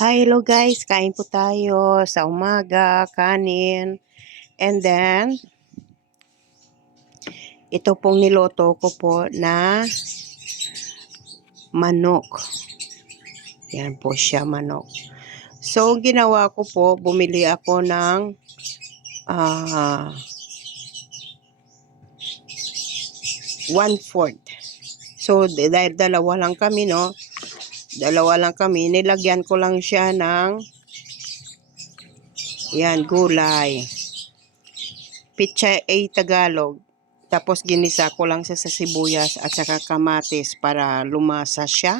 Hi, hello guys. Kain po tayo sa umaga, kanin. And then, ito pong niloto ko po na manok. Yan po siya, manok. So, ginawa ko po, bumili ako ng 1/4. So, dahil dalawa lang kami, no? Dalawa lang kami. Nilagyan ko lang siya ng yan, gulay. Pichay Tagalog. Tapos ginisa ko lang siya sa sibuyas at saka kamatis para lumasa siya,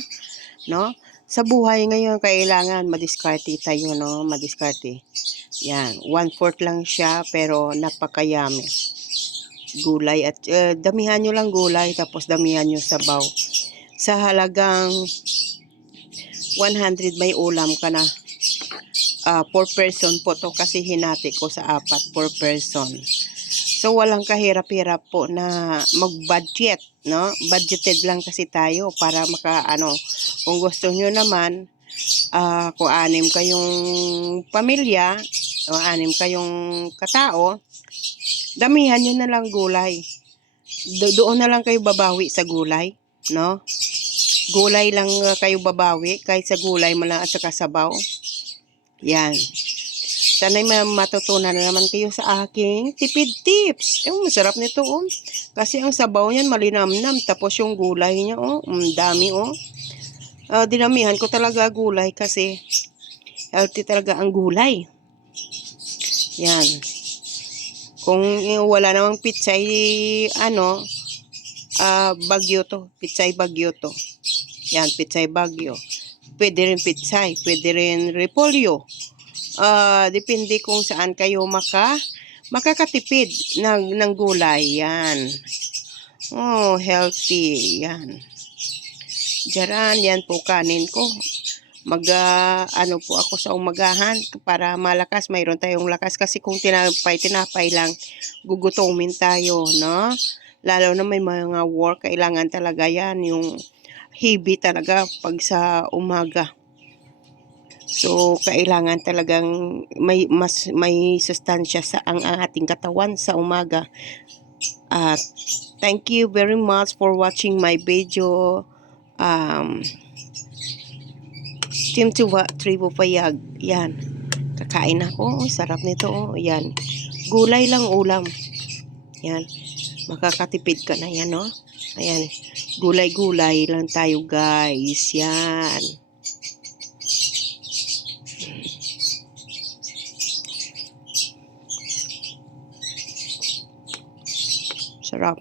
no? Sa buhay ngayon kailangan madiskarte tayo, no? Madiskarte. Yan, 1/4 lang siya pero napakayami. Gulay at damihan nyo lang gulay tapos damihan nyo sabaw. Sa halagang 100 may ulam ka na. 4 person po to kasi hinati ko sa 4 per person. So, walang kahirap-hirap po na mag-budget, no? Budgeted lang kasi tayo para kung gusto nyo naman, kung 6 kayong pamilya, o 6 kayong katao, damihan nyo na lang gulay. Doon na lang kayo babawi sa gulay, no? Gulay lang kayo babawi, kahit sa gulay mo lang at saka sabaw. Yan. Sana'y matutunan na naman kayo sa aking tipid tips. Masarap nito, oh. Kasi ang sabaw niyan malinamnam. Tapos yung gulay niya, oh. Dami, oh. Dinamihan ko talaga gulay kasi healthy talaga ang gulay. Yan. Kung wala namang pitsay, bagyo to. Pitsay bagyo to. Yan, pitsay bagyo. Pwede rin pitsay. Pwede rin repolyo. Depende kung saan kayo makakatipid ng gulay. Yan. Oh, healthy. Yan. Diyan, yan po kanin ko. Po ako sa umagahan para malakas. Mayroon tayong lakas kasi kung tinapay lang, gugutomin tayo, no? Lalo na may mga work, kailangan talaga yan. Yung heavy talaga pag sa umaga. So, kailangan talagang may sustansya sa ang ating katawan sa umaga. At thank you very much for watching my video. Team Tribo Payag. Yan. Kakain ako. Sarap nito. Oh. Yan. Gulay lang ulam. Yan. Makakatipid ka na yan, no? Ayan. Gulay-gulay lang tayo, guys. Yan. Sarap.